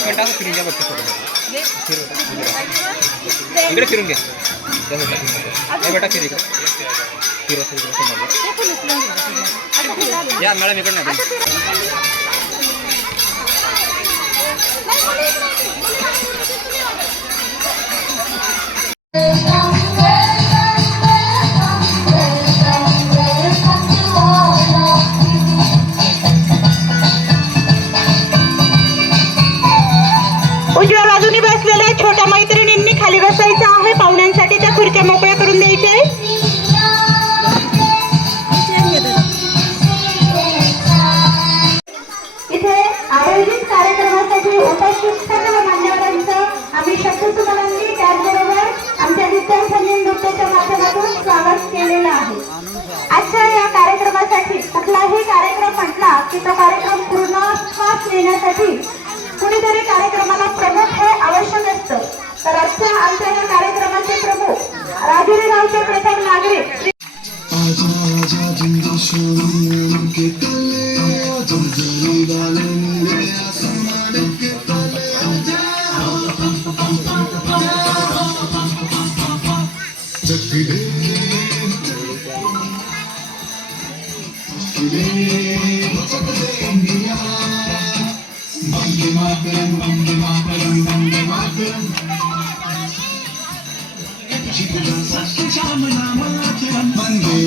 एक मिनिट असं फिरून घ्या बघतो थोडं फिरू इकडे फिरून घे हे बेटा फिर इकडे फिर या मॅडम इकडे नाही तिचा कार्यक्रम पूर्णत्वास नेण्यासाठी कुणीतरी कार्यक्रमाला प्रमुख हे आवश्यक असतं. तर आजच्या आमच्या या कार्यक्रमाचे प्रमुख राजुरी गावचे प्रथम नागरिक. श्याम नामाचे वंदे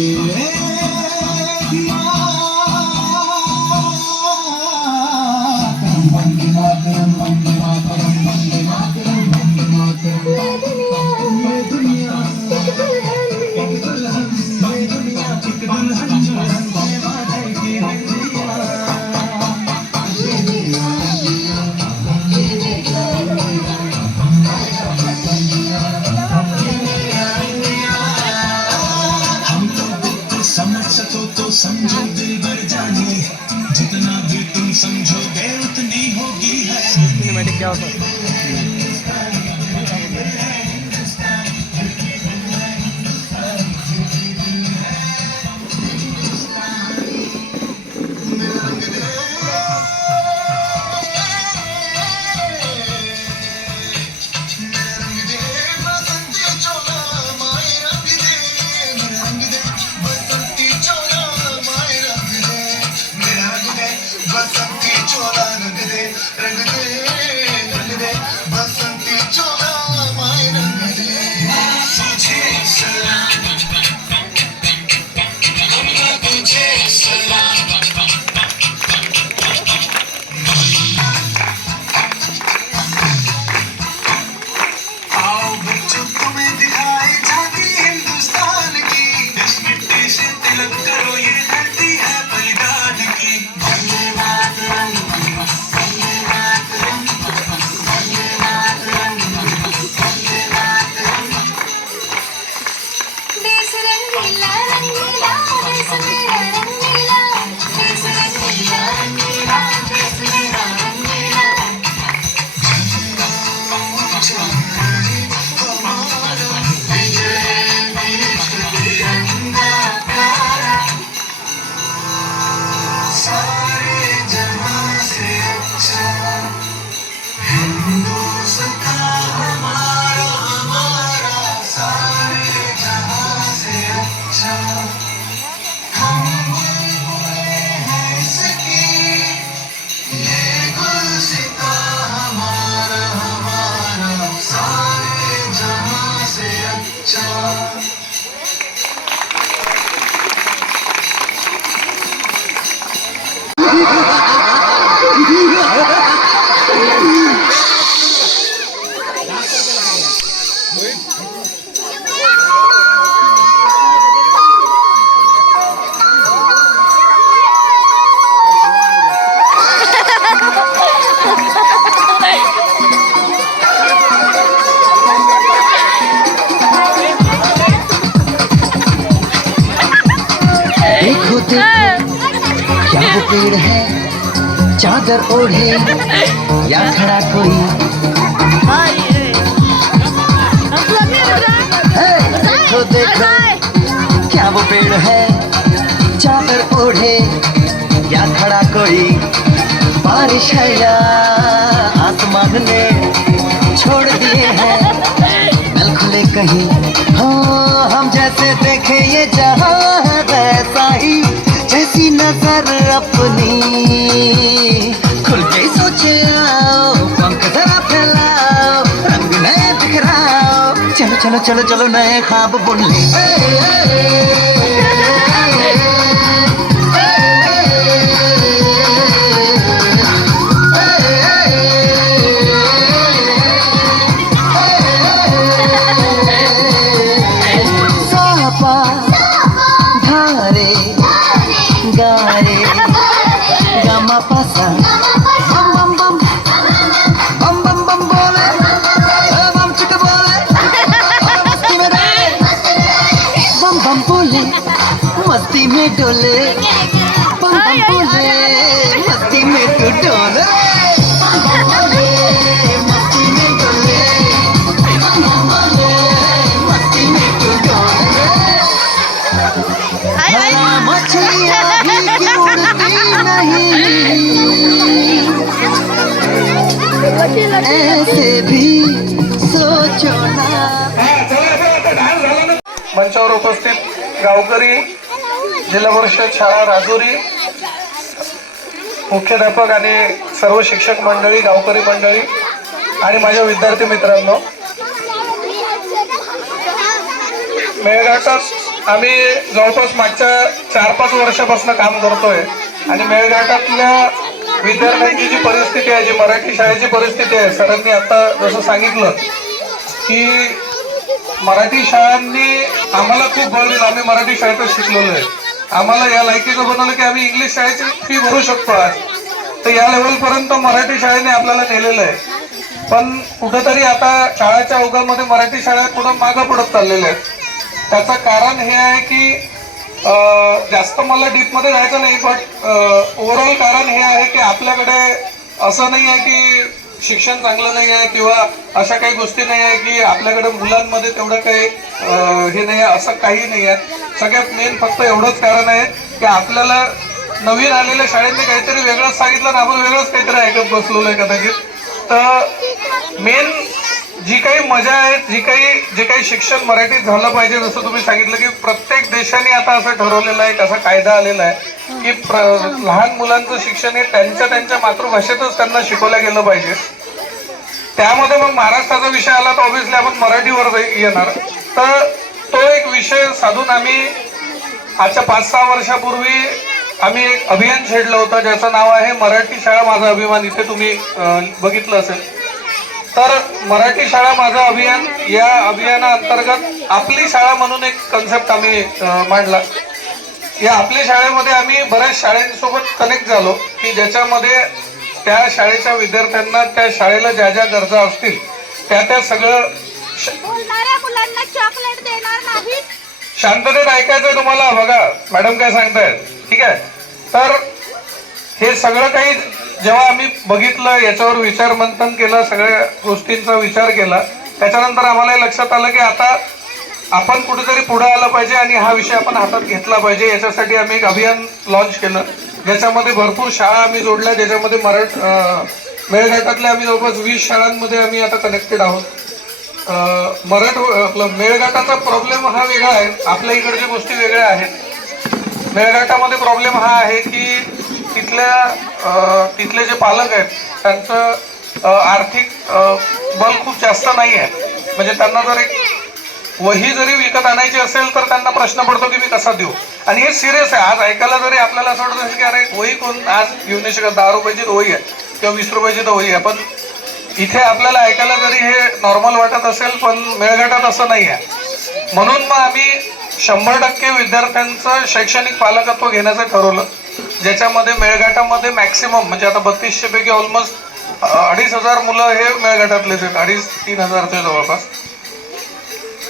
भीड़ है चादर ओढ़े या खड़ा कोई। देखो देखो क्या वो पेड़ है चादर ओढ़े या खड़ा कोई। बारिश है या आसमान ने छोड़ दिए हैं नल खुले कहीं। हाँ चलो चलो चलो चलो नए ख्वाब बुन ले में डोले बम बम बोले मस्ती में तू डोले मस्ती में डोले मस्ती में डोले। मछलियाँ भी क्यों उड़ती नहीं। ऐसे भी सोचो ना। मंचावर उपस्थित गावकरी जिल्हा परिषद शाळा राजुरी मुख्याध्यापक आणि सर्व शिक्षक मंडळी गावकरी मंडळी आणि माझ्या विद्यार्थी मित्रांनो. मेळघाटात आम्ही जवळपास मागच्या चार पाच वर्षापासून काम करतोय. आणि मेळघाटातल्या विद्यार्थ्यांची जी परिस्थिती आहे जी मराठी शाळेची परिस्थिती आहे सरांनी आता जसं सांगितलं की मराठी शाळांनी आम्हाला खूप बळ दिलं. आम्ही मराठी शाळेतच शिकलेलो आहे. आम्हाला या लायकीचं बनवलं की आम्ही इंग्लिश शाळेची फी भरू शकतो आज. तर या लेवलपर्यंत मराठी शाळेने आपल्याला नेलेलं आहे. पण कुठंतरी आता शाळेच्या ओघामध्ये मराठी शाळा थोडं मागं पडत चाललेल्या आहेत. त्याचं कारण हे आहे की जास्त मला डीपमध्ये जायचं नाही बट ओव्हरऑल कारण हे आहे की आपल्याकडे असं नाही आहे की शिक्षण चांगलं नाही आहे किंवा अशा काही गोष्टी नाही आहे की आपल्याकडे मुलांमध्ये तेवढं काही हे नाही आहे असं काही नाही आहे. सगळ्यात मेन फक्त एवढंच कारण आहे की आपल्याला नवीन आलेल्या शाळेने काहीतरी वेगळंच सांगितलं आणि आपण वेगळंच काहीतरी ऐकत बसलेलो आहे कदाचित. तर मेन जी काही मजा आहे जी काही जे काही शिक्षण मराठीत झालं पाहिजे जसं तुम्ही सांगितलं की प्रत्येक देशाने आता असं ठरवलेलं आहे असा कायदा आलेला आहे की लहान मुलांचं शिक्षण हे त्यांच्या त्यांच्या मातृभाषेतच त्यांना शिकवलं गेलं पाहिजे. त्यामध्ये मग महाराष्ट्राचा विषय आला तर ऑब्व्हियसली आपण मराठीवर येणार. तर तो एक विषय साधून आम्ही आजच्या पाच सहा वर्षापूर्वी आम्ही एक अभियान छेडलं होतं ज्याचं नाव आहे मराठी शाळा माझा अभिमान. इथे तुम्ही बघितलं असेल. तर मराठी शाळा माझा अभियान या अभियानाअंतर्गत आपली शाळा म्हणून एक कन्सेप्ट आम्ही मांडला. या आपल्या शाळेमध्ये आम्ही बऱ्याच शाळेंसोबत कनेक्ट झालो की ज्याच्यामध्ये त्या शाळेच्या विद्यार्थ्यांना त्या शाळेला ज्या ज्या गरजा असतील त्या त्या सगळं श- बोलणाऱ्या मुलांना चॉकलेट देणार नाही. शांततेत ऐकायचंय तुम्हाला? बघा मॅडम काय सांगतायत. ठीक आहे? तर हे सगळं काही जेव्हा आम्ही बघितलं याच्यावर विचार मंथन केलं सगळ्या गोष्टींचा विचार केला त्याच्यानंतर आम्हाला लक्षात आलं की आता आपण कुठेतरी पुढे आलं पाहिजे आणि हा विषय आपण हातात घेतला पाहिजे. याच्यासाठी आम्ही एक अभियान लॉन्च केलं. ज्याच्यामध्ये भरपूर शाळा आम्ही जोडल्या ज्याच्यामध्ये मराठ मेळघाटातल्या आम्ही जवळपास वीस शाळांमध्ये आम्ही आता कनेक्टेड आहोत. मराठ आपलं मेळघाटाचा प्रॉब्लेम हा वेगळा आहे. आपल्या इकडच्या गोष्टी वेगळ्या आहेत. मेळघाटामध्ये प्रॉब्लेम हा आहे की तिथल्या तिथले जे पालक आहेत त्यांचं आर्थिक बल खूप जास्त नाही आहे. म्हणजे त्यांना जर एक वही जरी विकत आणायची असेल तर त्यांना प्रश्न पडतो की मी कसा देऊ? आणि हे सिरियस आहे. आज ऐकायला जरी आपल्याला असं वाटत असेल की अरे वही कोण? आज घेऊ नाही शकत. दहा रुपयाची तर वही आहे किंवा वीस रुपयाची तर वही आहे. पण इथे आपल्याला ऐकायला जरी हे नॉर्मल वाटत असेल पण मेळघाटात असं नाही आहे. म्हणून मग आम्ही शंभर टक्के विद्यार्थ्यांचं शैक्षणिक पालकत्व घेण्याचं ठरवलं. ज्याच्यामध्ये मेळघाटामध्ये मॅक्सिमम म्हणजे आता बत्तीसशे पैकी ऑलमोस्ट अडीच हजार मुलं हे मेळघाटातलेच आहेत. अडीच तीन हजारचे जवळपास.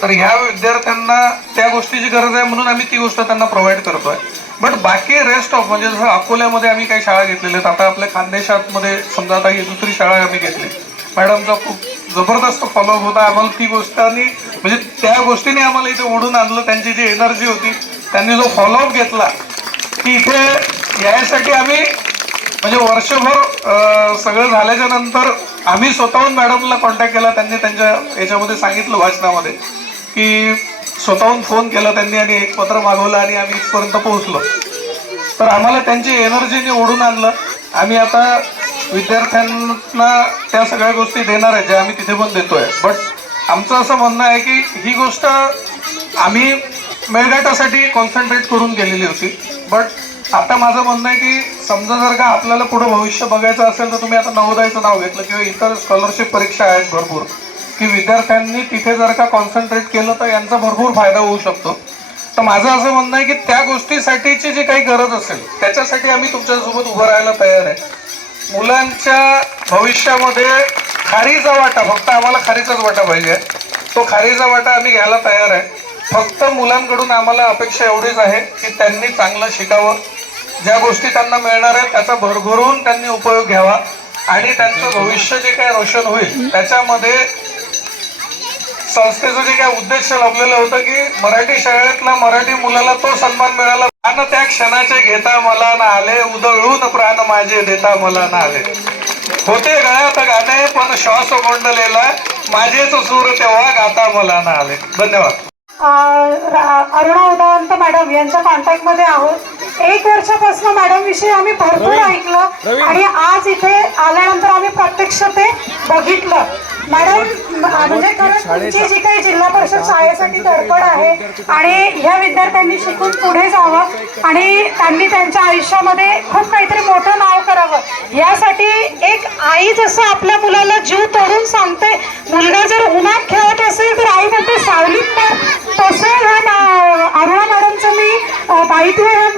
तर ह्या विद्यार्थ्यांना त्या गोष्टीची गरज आहे म्हणून आम्ही ती गोष्ट त्यांना प्रोव्हाइड करतोय. बट बाकी रेस्ट ऑफ म्हणजे जसं अकोल्यामध्ये आम्ही काही शाळा घेतलेल्या आहेत. आता आपल्या खानदेशातमध्ये समजा आता ही दुसरी शाळा आम्ही घेतली. मॅडमचा खूप जबरदस्त फॉलोअप होता आम्हाला ती गोष्ट आणि म्हणजे त्या गोष्टीने आम्हाला इथे ओढून आणलं. त्यांची जी एनर्जी होती त्यांनी जो फॉलोअप घेतला की इथे यायसाठी आम्ही म्हणजे वर्षभर सगळं झाल्याच्यानंतर आम्ही स्वतःहून मॅडमला कॉन्टॅक्ट केला. त्यांनी त्यांच्या याच्यामध्ये सांगितलं वाचनामध्ये. की स्वतःहून फोन केला त्यांनी आणि एक पत्र मागवलं आणि आम्ही इथपर्यंत पोहोचलो. तर आम्हाला त्यांची एनर्जीने ओढून आणलं. आम्ही आता विद्यार्थ्यांना त्या सगळ्या गोष्टी देणार आहे ज्या आम्ही तिथे पण देतोय. बट आमचं असं म्हणणं आहे की ही गोष्ट आम्ही मेळघाटासाठी कॉन्सन्ट्रेट करून गेलेली होती. बट आता माझं म्हणणं आहे की समजा जर का आपल्याला पुढं भविष्य बघायचं असेल तर तुम्ही आता नवोदयाचं नाव घेतलं किंवा इतर स्कॉलरशिप परीक्षा आहेत भरपूर. की विद्यार्थ्यांनी तिथे जर का कॉन्सन्ट्रेट केलं तर यांचा भरपूर फायदा होऊ शकतो. तर माझं असं म्हणणं आहे की त्या गोष्टीसाठीची जी काही गरज असेल त्याच्यासाठी आम्ही तुमच्यासोबत उभं राहायला तयार आहे. मुलांच्या भविष्यामध्ये खारीचा वाटा फक्त आम्हाला खारीचाच वाटा पाहिजे. तो खारीचा वाटा आम्ही घ्यायला तयार आहे. फक्त मुलांकडून आम्हाला अपेक्षा एवढीच आहे की त्यांनी चांगलं शिकावं. ज्या गोष्टी त्यांना मिळणार आहेत त्याचा भरभरून त्यांनी उपयोग घ्यावा. आणि त्यांचं भविष्य जे काही रोशन होईल त्याच्यामध्ये संस्थेचं जे काय उद्देश लावलेलं होतं की मराठी शाळेतल्या मराठी मुलाला तो सन्मान मिळाला. प्राण त्या क्षणाचे घेता मला ना आले उधळून प्राण माझे देता मला ना आले. होते गळ्यात गाणे पण श्वास कोंडलेला माझेच सूर तेव्हा गाता मला ना आले. धन्यवाद. अरुणा उदावंत मॅडम यांच्या कॉन्टॅक्टमध्ये आहोत. एक वर्षापासून मॅडम विषयी आम्ही भरपूर ऐकलं आणि आज इथे आल्यानंतर आम्ही प्रत्यक्ष ते बघितलं. मॅडम म्हणजे खरंच तुमची जी काही जिल्हा परिषद शाळेसाठी धडपड आहे आणि ह्या विद्यार्थ्यांनी शिकून पुढे जावं आणि त्यांनी त्यांच्या आयुष्यामध्ये खूप काहीतरी मोठं नाव करावं. यासाठी एक आई जसं आपल्या मुलाला जीव तोडून सांगते मुलगा जर उन्हात खेळत असेल तर आई म्हणते सावलीत तसं ह्या अरुणा मॅडमचं मी दायित्व ह्या